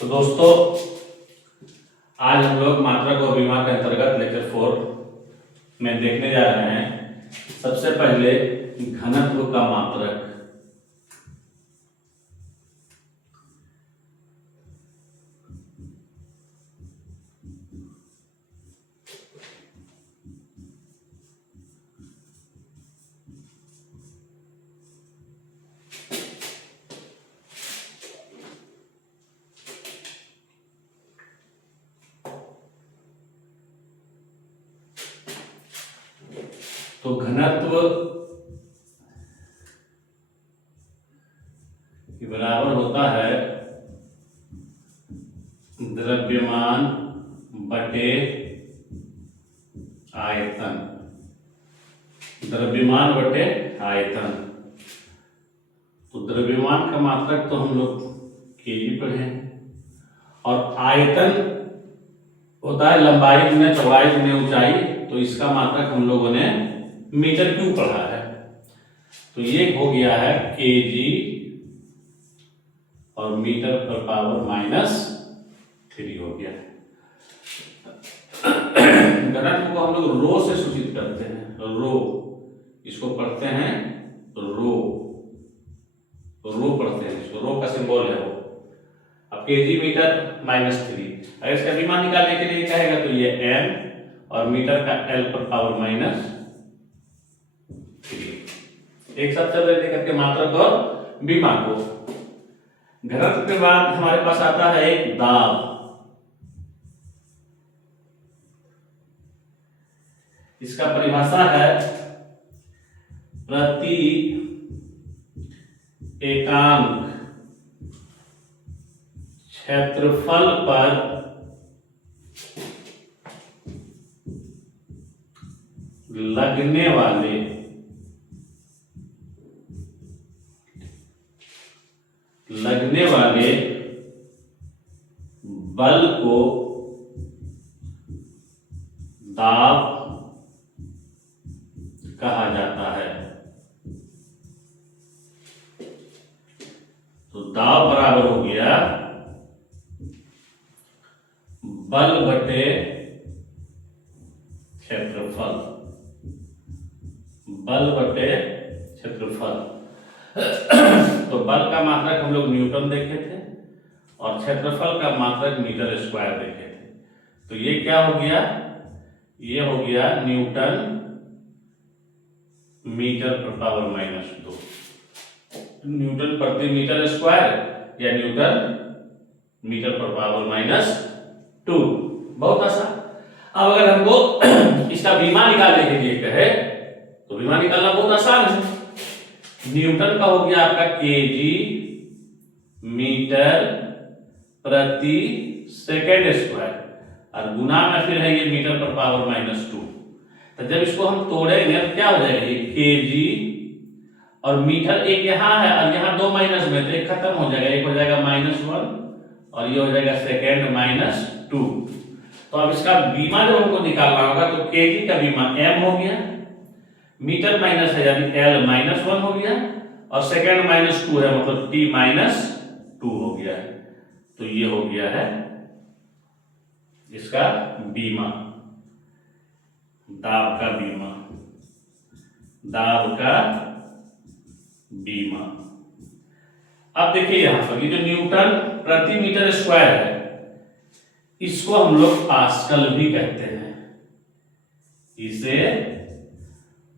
तो दोस्तों आज हम लोग मात्रक और विमा के अंतर्गत लेक्चर 4 में देखने जा रहे हैं। सबसे पहले घनत्व का मात्रक। तो घनत्व बराबर होता है द्रव्यमान बटे आयतन। द्रव्यमान बटे आयतन। तो द्रव्यमान का मात्रक तो हम लोग केजी पढ़े हैं और आयतन होता है लंबाई गुने चौड़ाई गुने ऊंचाई। तो इसका मात्रक हम लोगों ने मीटर क्यूब पढ़ा है। तो ये हो गया है केजी और मीटर पर पावर -3 हो गया। घनत्व को हम लोग रो से सूचित करते हैं। रो इसको पढ़ते हैं रो पढ़ते हैं इसको। रो का सिंबल है वो। अब केजी मीटर -3। अगर इसका विमा निकालने के लिए कहेगा तो ये m और मीटर का l पर पावर -3। एक साथ चल रहे करके मात्रक और विमा को। घनत्व के बाद हमारे पास आता है एक दाब। इसका परिभाषा है प्रति एकांक क्षेत्रफल पर लगने वाले बल को दाब कहा जाता है। तो दाब बराबर हो गया बल बटे क्षेत्रफल। बल बटे क्षेत्रफल। तो बल का मात्रक हम लोग न्यूटन देखे थे और क्षेत्रफल का मात्रक मीटर स्क्वायर देखे थे। तो ये क्या हो गया? ये हो गया न्यूटन मीटर पर पावर -2। न्यूटन प्रति मीटर स्क्वायर या न्यूटन मीटर पर पावर -2। बहुत आसान। अब अगर हमको इसका विमा निकालने के लिए कहे तो विमा निकालना बहुत आसान है। न्यूटन का हो गया आपका केजी मीटर प्रति सेकेंड स्क्वायर और गुना में फिर है ये मीटर पर पावर -2। तो जब इसको हम तोड़ेंगे तो क्या हो जाएगा? ये केजी और मीटर एक यहाँ है और यहाँ 2 माइनस में, तो एक खत्म हो जाएगा। एक हो जाएगा -1 और ये हो जाएगा सेकेंड -2। तो अब इसका बीमा जो हमको निकालना होगा तो केजी का बीमा m हो गया, मीटर माइनस है यानी l -1 हो गया और सेकेंड -2 है मतलब t -2 हो गया है। तो ये हो गया है इसका बीमा। दाब का बीमा। दाब का बीमा। अब देखिए यहां पर ये जो न्यूटन प्रति मीटर स्क्वायर है इसको हम लोग पास्कल भी कहते हैं। इसे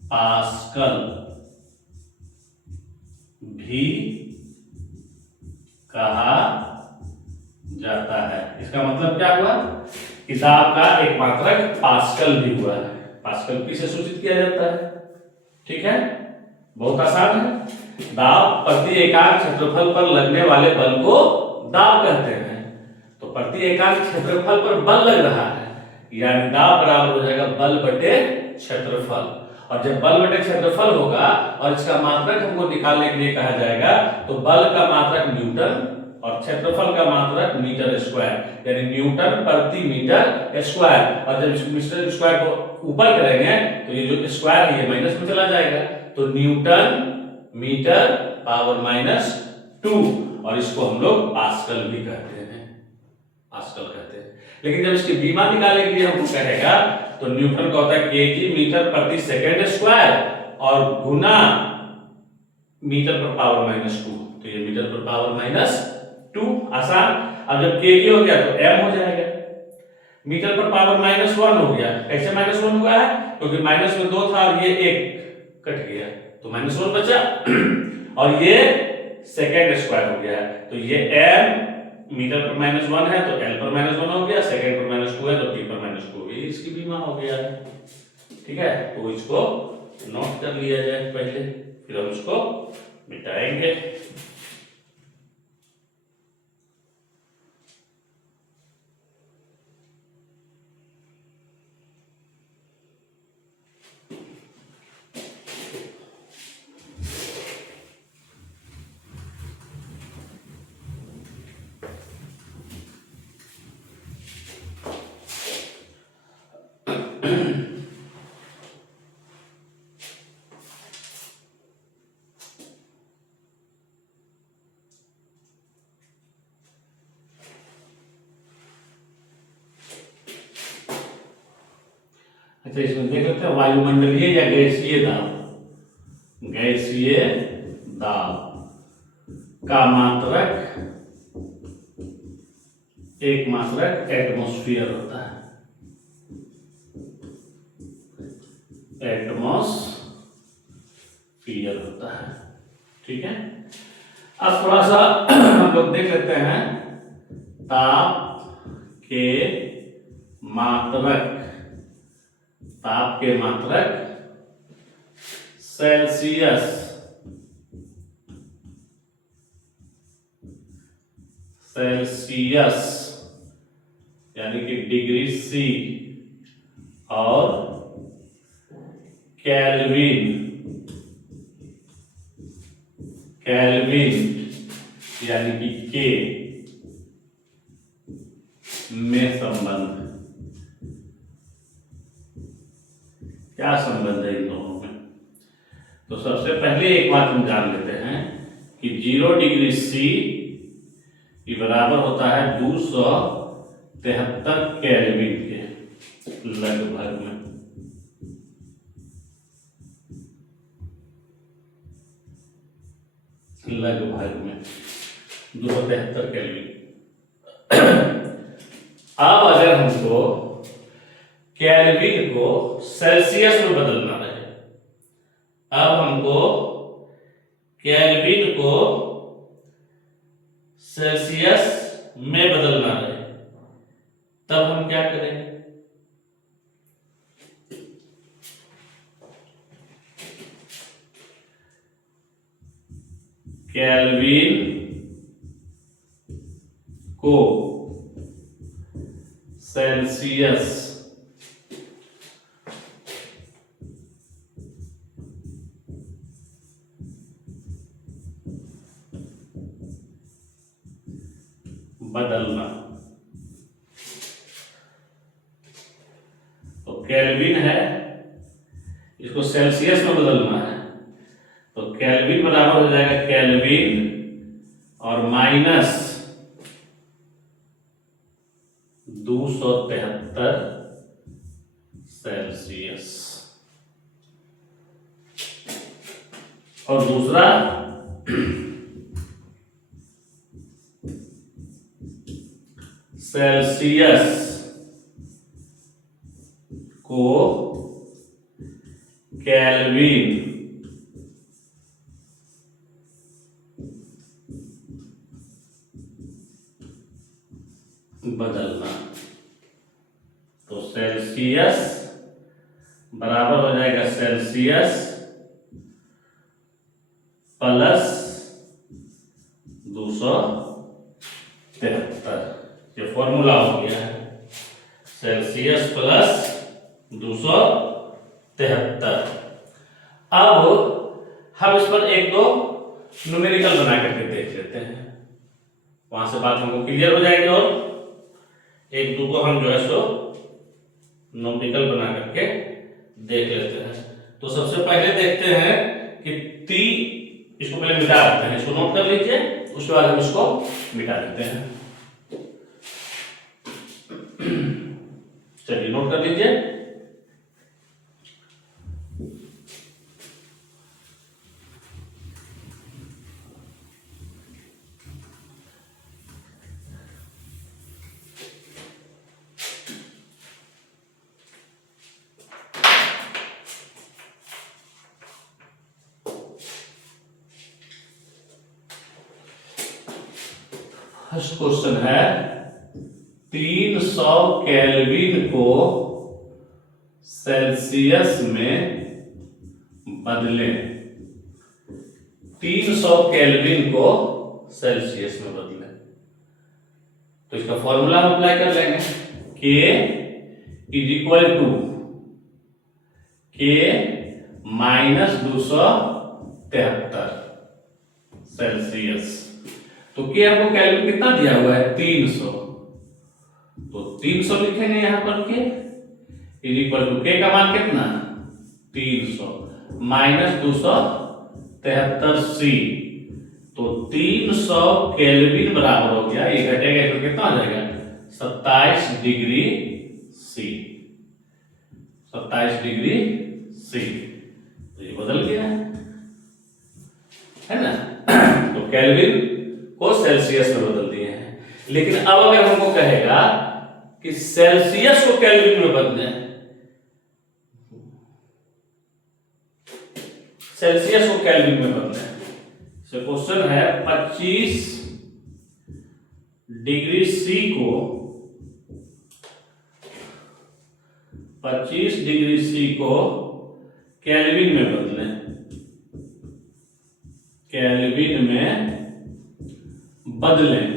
पास्कल भी कहा जाता है। इसका मतलब क्या हुआ कि दाब का एक मात्रक पास्कल भी हुआ है। पास्कल किसे सूचित किया जाता है? ठीक है, बहुत आसान है। दाब प्रति एकांक क्षेत्रफल पर लगने वाले बल को दाब कहते हैं। तो प्रति एकांक क्षेत्रफल पर बल लग रहा है यानी दाब बराबर हो जाएगा बल बटे क्षेत्रफल। और जब बल बटे क्षेत्रफल होगा और इसका मात्रक हमको निकालने के लिए कहा जाएगा तो बल का मात्रक न्यूटन और क्षेत्रफल का मात्रक मीटर स्क्वायर यानी न्यूटन प्रति मीटर स्क्वायर। और जब मीटर स्क्वायर को ऊपर करेंगे तो ये जो स्क्वायर है ये माइनस में चला जाएगा। तो न्यूटन मीटर पावर -2 और इसको हम लोग पास्कल भी कहते हैं। पास्कल कहते हैं। लेकिन जब इसकी बीमा निकालने के लिए हमको कहेगा तो न्यूटन का होता है केजी मीटर प्रति सेकंड स्क्वायर और गुना मीटर पर पावर -2, तो ये मीटर पर पावर -2 आसान। अब जब केजी हो गया तो एम हो जाएगा, मीटर पर पावर -1 हो गया। कैसे -1 हुआ है? क्योंकि माइनस में 2 था और ये 1 कट गया तो -1 बचा और ये सेकंड स्क्वायर हो गया, तो ये m मीटर पर -1 है तो l पर -1 हो गया, सेकंड पर -2 है तो t पर -2 हो गया, इसकी बीमा हो गया है। ठीक है, तो इसको नोट कर लिया जाए पहले, फिर हम इसको मिटाएंगे। अच्छा, इसमें देख लेते हैं वायुमंडलीय या गैसीय दाब। गैसीय दाब का मात्रक एक मात्रक एटमॉस्फेयर होता है, एटमॉस्फेयर होता है। ठीक है, अब थोड़ा सा हम लोग देख लेते हैं ताप के मात्रक। ताप के मात्रक सेल्सियस, सेल्सियस यानी कि डिग्री सी और केल्विन, केल्विन यानी कि के में संबंध। क्या संबंध है इन दोनों में? तो सबसे पहले एक बात हम जान लेते हैं कि 0 डिग्री सी ये बराबर होता है 273 केल्विन के लगभग में। लगभग में 273 केल्विन। अब अगर हमको केल्विन को सेल्सियस में बदलना है, अब हमको केल्विन को सेल्सियस में बदलना है, तब हम क्या करेंगे? केल्विन को सेल्सियस बदलना। तो केल्विन है, इसको सेल्सियस में बदलना है, तो केल्विन बराबर हो जाएगा केल्विन और माइनस 273 सेल्सियस। और दूसरा सेल्सियस को केल्विन बदलना। तो सेल्सियस बराबर हो जाएगा सेल्सियस प्लस 273, ये फॉर्मूला हो गया है, सेल्सियस प्लस 273। अब हम इस पर एक दो न्यूमेरिकल बना करके देख लेते हैं, वहां से बात हमको क्लियर हो जाएगी। और एक दो को हम जो है सो न्यूमेरिकल बना करके देख लेते हैं। तो सबसे पहले देखते हैं कि टी, इसको पहले मिटा देते हैं, इसको नोट कर लीजिए, उसके बाद हम इसको मिटा देते हैं। चलिए नोट कर लीजिए। फर्स्ट क्वेश्चन है 300 केल्विन को सेल्सियस में बदलें। 300 केल्विन को सेल्सियस में बदलें, तो इसका फॉर्मूला हम अप्लाई कर लेंगे। K is equal to K minus 273 Celsius. तो K आपको केल्विन कितना दिया हुआ है 300, तो 300 लिखेंगे यहां पर K is equal to K का मान कितना 300 माइनस 273 C, तो 300 केल्विन बराबर हो गया, ये घटेगा इसमें कितना हो जाएगा 27 डिग्री C, 27 डिग्री C, तो ये बदल गया है ना। तो केल्विन को सेल्सियस में बदल दिए हैं। लेकिन अब अगर हमको कहेगा कि सेल्सियस को केल्विन में बदलें, सेल्सियस को केल्विन में बदलें, तो क्वेश्चन है 25 डिग्री C को 25 डिग्री C को केल्विन में बदलें, केल्विन में बदलें,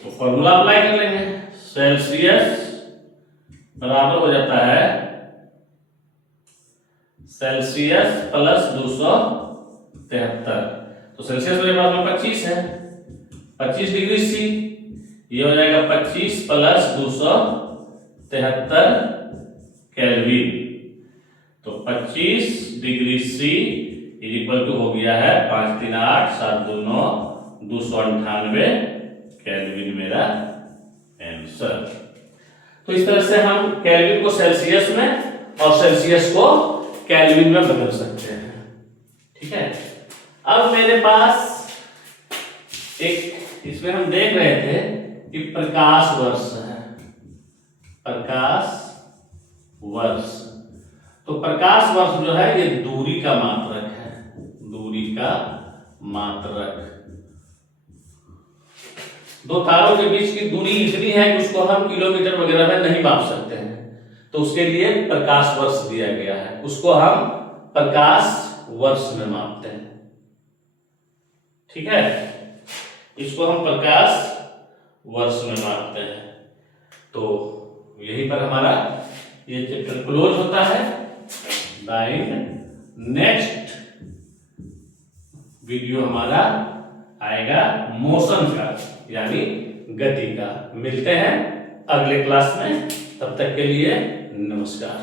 तो फॉर्मूला अप्लाई कर लेंगे। सेल्सियस बराबर हो जाता है सेल्सियस प्लस 273, तो सेल्सियस मेरे पास में 25 है, 25 डिग्री C, ये हो जाएगा 25 प्लस 273 केल्विन, तो 25 degree C is equal to हो गया है 5 3 8 7 2 9 298 केल्विन मेरा आंसर। तो इस तरह से हम केल्विन को सेल्सियस में और सेल्सियस को केल्विन में बदल सकते हैं। ठीक है, अब मेरे पास एक इसमें हम देख रहे थे कि प्रकाश वर्ष है, प्रकाश वर्ष, तो प्रकाश वर्ष जो है ये दूरी का मात्रक है, दूरी का मात्रक। दो तारों के बीच की दूरी इतनी है कि उसको हम किलोमीटर वगैरह में नहीं माप सकते हैं, तो उसके लिए प्रकाश वर्ष दिया गया है, उसको हम प्रकाश वर्ष में मापते हैं। ठीक है, इसको हम प्रकाश वर्ष में मापते हैं। तो यहीं पर हमारा ये चैप्टर क्लोज होता है। नेक्स्ट वीडियो हमारा आएगा मोशन का, यानी गति का। मिलते हैं अगले क्लास में, तब तक के लिए नमस्कार।